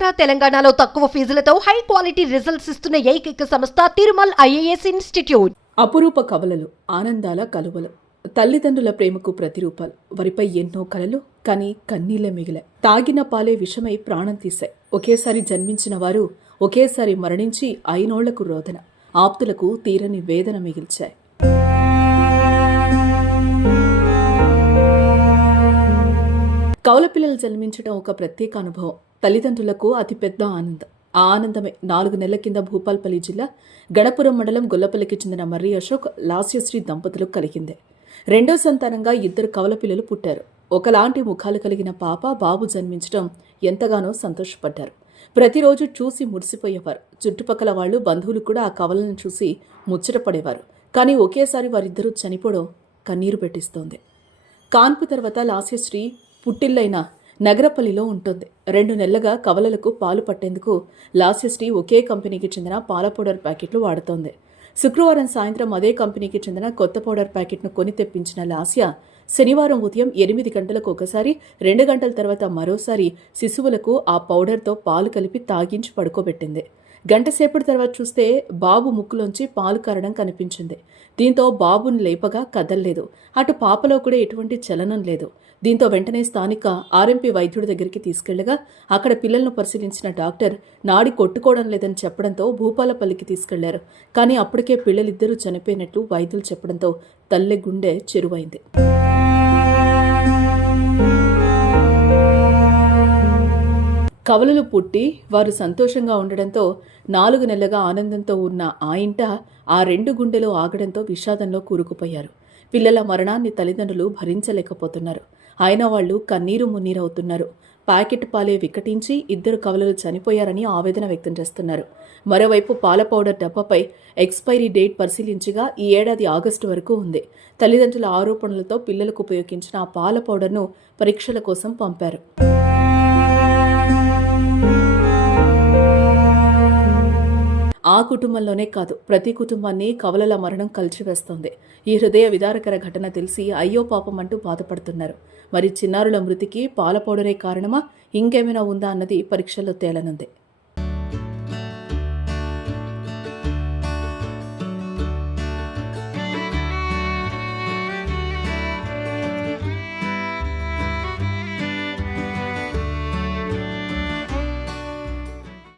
ఆంధ్ర తెలంగాణలో తక్కువ ఫీజులతో high quality results ఇస్తున్న ఏకైక సంస్థ తిరుమల్ ఐఏఎస్ ఇన్స్టిట్యూట్. అపురూప కవలలు ఆనందాల కలువలు తల్లిదండ్రుల ప్రేమకు ప్రతిరూపాలు వారిపై ఎన్నో కలలు కానీ కన్నీళ్ళే మిగిలాయి తాగిన పాలే విషమై ప్రాణం తీశాయి ఒకేసారి జన్మించిన వారు ఒకేసారి మరణించి అయినోళ్ళకు రోదన ఆప్తులకు తీరని వేదన మిగిల్చాయి. కౌల పిల్లలు జన్మించడం ఒక ప్రత్యేక అనుభవం. తల్లిదండ్రులకు అతిపెద్ద ఆనందం. ఆ ఆనందమే నాలుగు నెలల కింద భూపాల్పల్లి జిల్లా గణపురం మండలం గొల్లపల్లికి చెందిన మర్రి అశోక్ లాస్యశ్రీ దంపతులకు కలిగింది. రెండో సంతానంగా ఇద్దరు కవల పిల్లలు పుట్టారు. ఒకలాంటి ముఖాలు కలిగిన పాప బాబు జన్మించడం ఎంతగానో సంతోషపడ్డారు. ప్రతిరోజు చూసి మురిసిపోయేవారు. చుట్టుపక్కల వాళ్ళు బంధువులు కూడా ఆ కవలను చూసి ముచ్చటపడేవారు కానీ ఒకేసారి వారిద్దరూ చనిపోవడం కన్నీరు పెట్టిస్తోంది. కాన్పు తర్వాత లాస్యశ్రీ పుట్టిల్లైన నగరపల్లిలో ఉంటుంది. రెండు నెలలుగా కవలలకు పాలు పట్టేందుకు లాస్యశ్రీ ఒకే కంపెనీకి చెందిన పాల పౌడర్ ప్యాకెట్లు వాడుతోంది. శుక్రవారం సాయంత్రం అదే కంపెనీకి చెందిన కొత్త పౌడర్ ప్యాకెట్ను కొని తెప్పించిన లాస్య శనివారం ఉదయం ఎనిమిది గంటలకు ఒకసారి రెండు గంటల తర్వాత మరోసారి శిశువులకు ఆ పౌడర్తో పాలు కలిపి తాగించి పడుకోబెట్టింది. గంటసేపటి తర్వాత చూస్తే బాబు ముక్కులోంచి పాలు కారడం కనిపించింది. దీంతో బాబుని లేపగా కదల్లేదు. అటు పాపలో కూడా ఎటువంటి చలనం లేదు. దీంతో వెంటనే స్థానిక ఆర్ఎంపీ వైద్యుడి దగ్గరికి తీసుకెళ్ళగా అక్కడ పిల్లలను పరిశీలించిన డాక్టర్ నాడి కొట్టుకోవడం లేదని చెప్పడంతో భూపాలపల్లికి తీసుకెళ్ళారు. కానీ అప్పటికే పిల్లలిద్దరూ చనిపోయినట్లు వైద్యులు చెప్పడంతో తల్లి గుండె చెరువైంది. కవలలు పుట్టి వారు సంతోషంగా ఉండడంతో నాలుగు నెలలుగా ఆనందంతో ఉన్న ఆ ఇంట ఆ రెండు గుండెలు ఆగడంతో విషాదంలో కూరుకుపోయారు. పిల్లల మరణాన్ని తల్లిదండ్రులు భరించలేకపోతున్నారు. అయినా వాళ్ళు కన్నీరు మున్నీరవుతున్నారు. ప్యాకెట్ పాలే వికటించి ఇద్దరు కవలలు చనిపోయారని ఆవేదన వ్యక్తం చేస్తున్నారు. మరోవైపు పాల పౌడర్ డబ్బాపై ఎక్స్పైరీ డేట్ పరిశీలించగా ఈ ఏడాది ఆగస్టు వరకు ఉంది. తల్లిదండ్రుల ఆరోపణలతో పిల్లలకు ఉపయోగించిన ఆ పాల పౌడర్ను పరీక్షల కోసం పంపారు. కుటుంబంలోనే కాదు ప్రతి కుటుంబాన్ని కవలల మరణం కలిచివేస్తోంది. ఈ హృదయ విదారకర ఘటన తెలిసి అయ్యో పాపం అంటూ బాధపడుతున్నారు. మరి చిన్నారుల మృతికి పాలపౌడరే కారణమా? ఇంకేమైనా ఉందా అన్నది పరీక్షల్లో తేలనుంది.